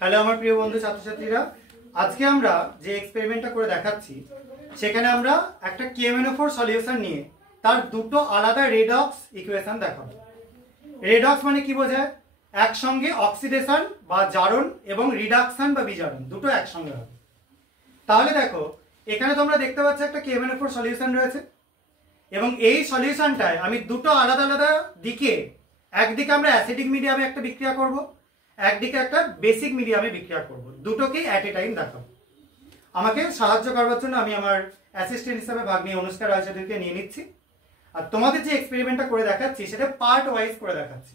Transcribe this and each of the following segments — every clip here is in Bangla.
হ্যালো আমার প্রিয় বন্ধু ছাত্রছাত্রীরা, আজকে আমরা যে এক্সপেরিমেন্টটা করে দেখাচ্ছি সেখানে আমরা একটা KMnO4 সলিউশন নিয়ে তার দুটো আলাদা রেডক্স ইকুয়েশন দেখাবো। রেডক্স মানে কি বোঝায়? একসঙ্গে অক্সিডেশন বা জারণ এবং রিডাকশন বা বিজারণ দুটো একসঙ্গে হবে। তাহলে দেখো, এখানে তোমরা দেখতে পাচ্ছ একটা KMnO4 সলিউশন রয়েছে এবং এই সলিউশনটায় আমি দুটো আলাদা আলাদা দিকে, একদিকে আমরা অ্যাসিডিক মিডিয়ামে একটা বিক্রিয়া করব, একদিকে একটা বেসিক মিডিয়ামে বিক্রিয়া করব, দুটোকেই অ্যাট এ টাইম দেখাবো। আমাকে সাহায্য করবার জন্য আমি আমার অ্যাসিস্ট্যান্ট হিসেবে ভাগ্নি অনুষ্কা রায়চৌধুরীকে নিয়ে নিচ্ছি। আর তোমাদের যে এক্সপেরিমেন্টটা করে দেখাচ্ছি সেটা পার্ট ওয়াইজ করে দেখাচ্ছি।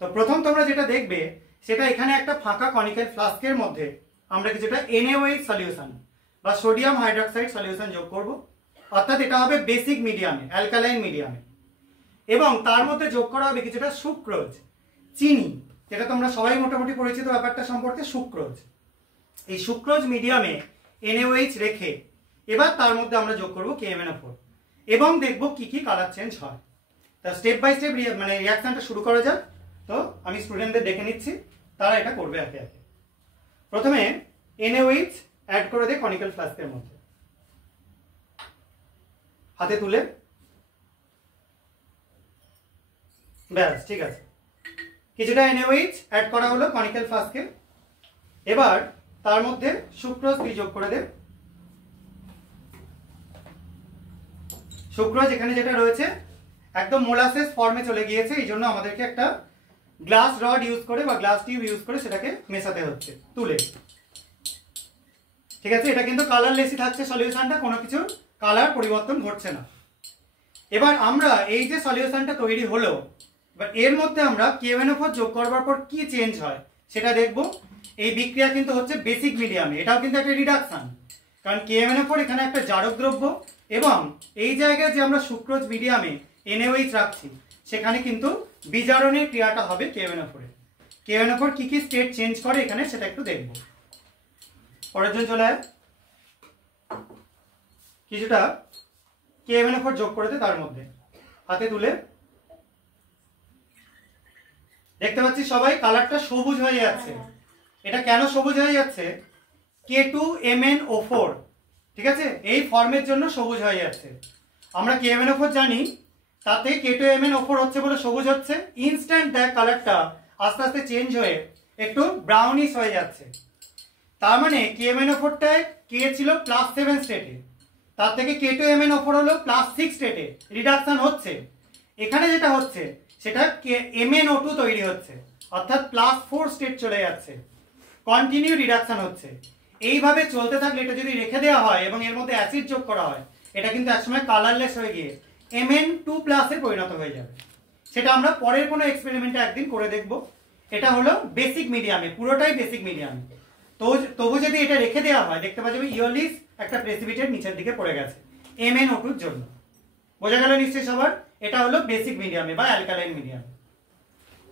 তো প্রথম তোমরা যেটা দেখবে সেটা এখানে একটা ফাঁকা কনিক্যাল ফ্লাস্কের মধ্যে আমরা কিছুটা NaOH সলিউশন বা সোডিয়াম হাইড্রক্সাইড সলিউশন যোগ করব, অর্থাৎ এটা হবে বেসিক মিডিয়ামে, অ্যালকালাইন মিডিয়ামে। এবং তার মধ্যে যোগ করা হবে কিছুটা সুক্রোজ, চিনি, যেটা তোমরা সবাই মোটামুটি পরিচিত ব্যাপারটা সম্পর্কে, সুক্রোজ। এই সুক্রোজ মিডিয়ামে NaOH রেখে এবার তার মধ্যে আমরা যোগ করব KMnO4 এবং দেখব কি কি কালার চেঞ্জ হয়। তা স্টেপ বাই স্টেপ মানে রিঅ্যাকশনটা শুরু করা যাক। তো আমি স্টুডেন্টদের দেখে নিচ্ছি, তারা এটা করবে একে একে। প্রথমে NaOH অ্যাড করে দে কনিক্যাল ফ্লাস্কের মধ্যে, হাতে তুলে। ব্যাস, ঠিক আছে। কিছুটা NaOH অ্যাড করা হলো কনিক্যাল ফ্লাস্কে। এবার তার মধ্যে সুক্রোজ যোগ করে দে। সুক্রোজ এখানে যেটা রয়েছে একদম মোলাসেস ফর্মে চলে গিয়েছে, এই জন্য আমাদেরকে একটা গ্লাস রড ইউজ করে বা গ্লাস টিউব ইউজ করে সেটাকে মেশাতে হচ্ছে তুলে। ঠিক আছে, এটা কিন্তু কালারলেসই থাকছে সলিউশনটা, কোনো কিছু কালার পরিবর্তন ঘটছে না। এবার আমরা এই যে সলিউশনটা তৈরি হলো, এবার এর মধ্যে আমরা KMnO4 যোগ করবার পর কি চেঞ্জ হয় সেটা দেখব। এই বিক্রিয়া কিন্তু হচ্ছে বেসিক মিডিয়ামে, এটাও কিন্তু একটা রিডাকশন, কারণ KMnO4 এখানে একটা জারক দ্রব্য এবং এই জায়গায় যে আমরা সুক্রোজ মিডিয়ামে NaOH রাখছি সেখানে কিন্তু বিজারণের ক্রিয়াটা হবে KMnO4 এ। KMnO4 কি কি স্টেট চেঞ্জ করে এখানে সেটা একটু দেখব। পরের জন চলে আয়, কিছুটা KMnO4 যোগ করে দে তার মধ্যে, হাতে তুলে। দেখতে পাচ্ছি সবাই কালারটা সবুজ হয়ে যাচ্ছে। এটা কেন সবুজ হয়ে যাচ্ছে? K2MnO4, ঠিক আছে, এই ফর্মের জন্য সবুজ হয়ে যাচ্ছে। আমরা KMnO4 জানি, তাতে K2MnO4 হচ্ছে বলে সবুজ হচ্ছে। ইনস্ট্যান্ট দেখ কালারটা আস্তে আস্তে চেঞ্জ হয়ে একটু ব্রাউনিশ হয়ে যাচ্ছে। তার মানে KMnO4টায় K ছিল +7 স্টেটে, তার থেকে K2MnO4 হলো +6 স্টেটে রিডাকশন হচ্ছে। এখানে যেটা হচ্ছে সেটা MnO2 তৈরি হচ্ছে, অর্থাৎ +4 স্টেট চলে যাচ্ছে, কন্টিনিউ রিডাকশন হচ্ছে। এইভাবে চলতে থাকলে এটা যদি রেখে দেওয়া হয় এবং এর মধ্যে অ্যাসিড যোগ করা হয়, এটা কিন্তু একসময় কালারলেস হয়ে গিয়ে Mn2+ এ পরিণত হয়ে যাবে। সেটা আমরা পরের কোনো এক্সপেরিমেন্টে একদিন করে দেখব। এটা হলো বেসিক মিডিয়ামে, পুরোটাই বেসিক মিডিয়ামে। তো তবু যদি এটা রেখে দেওয়া হয়, দেখতে পাচ্ছি ইয়োলিস একটা প্রেসিপিটেট নিচের দিকে পড়ে গেছে MnO2 জন্য। বোঝা গেল নিশ্চয়ই সবার? এটা হলো বেসিক মিডিয়ামে বা অ্যালকালাইন মিডিয়ামে।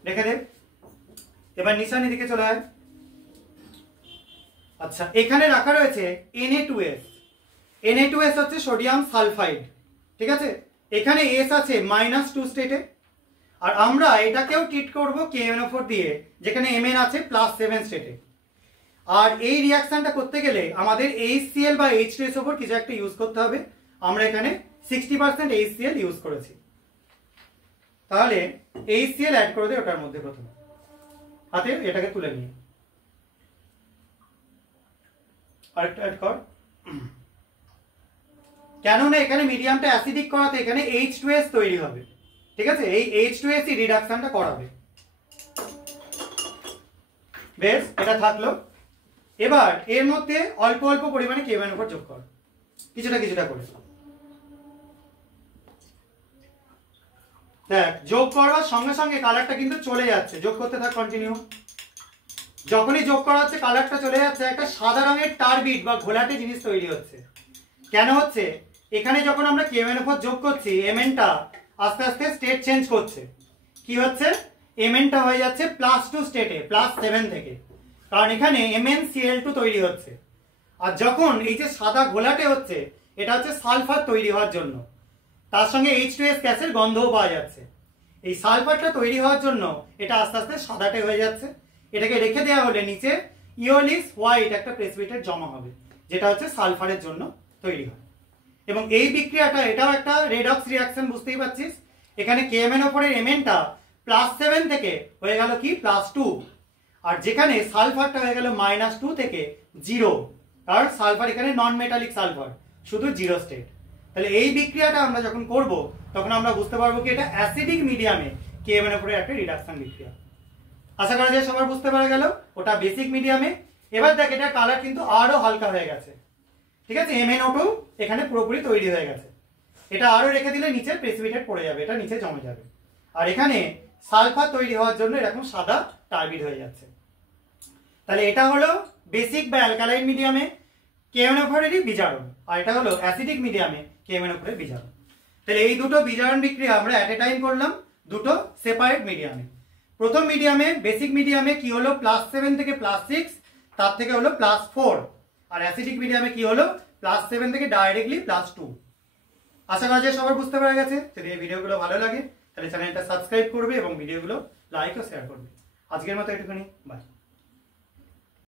রেখে দে। এবার নিশান এদিকে চলে আয়। আচ্ছা, এখানে রাখা রয়েছে Na2S। Na2S হচ্ছে সোডিয়াম সালফাইড, ঠিক আছে। এখানে S আছে -2 স্টেটে, আর আমরা এটাকেও ট্রিট করব KMnO4 দিয়ে, যেখানে Mn আছে +7 স্টেটে। আর এই রিঅ্যাকশনটা করতে গেলে আমাদের HCl বা H2SO4 কিছু একটা ইউজ করতে হবে। আমরা এখানে 60% HCl ইউজ করেছি। তাহলে HCl অ্যাড করে দে ওটার মধ্যে প্রথমে, হাতে এটাকে তুলে নিয়ে আরেকটা অ্যাড কর। কেননা এখানে মিডিয়ামটা অ্যাসিডিক করাতে এখানে H2S তৈরি হবে, ঠিক আছে। এই H2S এই রিডাকশনটা করাবে। বেশ, এটা থাকলো। এবার এর মধ্যে অল্প অল্প পরিমাণে KMnO4 যোগ কর, কিছুটা কিছুটা করে। দেখ, যোগ করবার সঙ্গে সঙ্গে কালারটা কিন্তু চলে যাচ্ছে, যোগ করতে থাক কন্টিনিউ। যখনই যোগ করা হচ্ছে কালারটা চলে যাচ্ছে, একটা সাদা রঙের টারবিট বা ঘোলাটে জিনিস তৈরি হচ্ছে। কেন হচ্ছে? এখানে যখন আমরা KMnO4 যোগ করছি, Mnটা আস্তে আস্তে স্টেট চেঞ্জ করছে। কি হচ্ছে? Mnটা হয়ে যাচ্ছে +2 স্টেটে, +7 থেকে, কারণ এখানে MnCl2 তৈরি হচ্ছে। আর যখন এই যে সাদা ঘোলাটে হচ্ছে, এটা হচ্ছে সালফার তৈরি হওয়ার জন্য, তার সঙ্গে H2S গ্যাসের গন্ধও পাওয়া যাচ্ছে। এই সালফারটা তৈরি হওয়ার জন্য এটা আস্তে আস্তে সাদাটে হয়ে যাচ্ছে এটাকে রেখে দেওয়া হলে নিচে ইওলিস হোয়াইট একটা প্রেসিপিটেট জমা হবে, যেটা হচ্ছে সালফারের জন্য তৈরি হয়। এবং এই বিক্রিয়াটা এটাও একটা রেডক্স রিয়াকশন, বুঝতেই পারছিস। এখানে KMnO4 এর Mnটা +7 থেকে হয়ে গেল কি +2, আর যেখানে সালফারটা হয়ে গেল -2 থেকে 0, কারণ সালফার এখানে নন মেটালিক সালফার, শুধু 0 স্টেট। তাহলে এই বিক্রিয়াটা আমরা যখন করব তখন আমরা বুঝতে পারবো কি এটা অ্যাসিডিক মিডিয়ামে KMnO4 এর একটা রিডাকশন বিক্রিয়া। আশা করা যায় সবার বুঝতে পারা গেল। ওটা বেসিক মিডিয়ামে। এবার দেখ এটা কালার কিন্তু আরো হালকা হয়ে গেছে, ঠিক আছে। MnO2 এখানে পুরোপুরি তৈরি হয়ে গেছে। এটা আরো রেখে দিলে নিচে প্রেসিপিটেট পড়ে যাবে, এটা নিচে জমে যাবে। আর এখানে সালফার তৈরি হওয়ার জন্য এরকম সাদা টার্বিড হয়ে যাচ্ছে। তাহলে এটা হলো বেসিক বা অ্যালকালাইন মিডিয়ামে KMnO4 এরই বিজারণ, আর এটা হলো অ্যাসিডিক মিডিয়ামে KMnO4 এর বিজারণ। তাহলে এই দুটো বিজারণ বিক্রিয়া আমরা অ্যাট এ টাইম করলাম দুটো সেপারেট মিডিয়ামে। প্রথম মিডিয়ামে বেসিক মিডিয়ামে কি হলো +7 থেকে +6, তার থেকে হলো +4, আর অ্যাসিডিক মিডিয়ামে কি হলো +7 থেকে ডাইরেক্টলি +2। আশা করা যায় সবার বুঝতে পারা গেছে। যদি এই ভিডিওগুলো ভালো লাগে তাহলে চ্যানেলটা সাবস্ক্রাইব করবে এবং ভিডিওগুলো লাইক ও শেয়ার করবে। আজকের মতো এটুকুনি, বাই।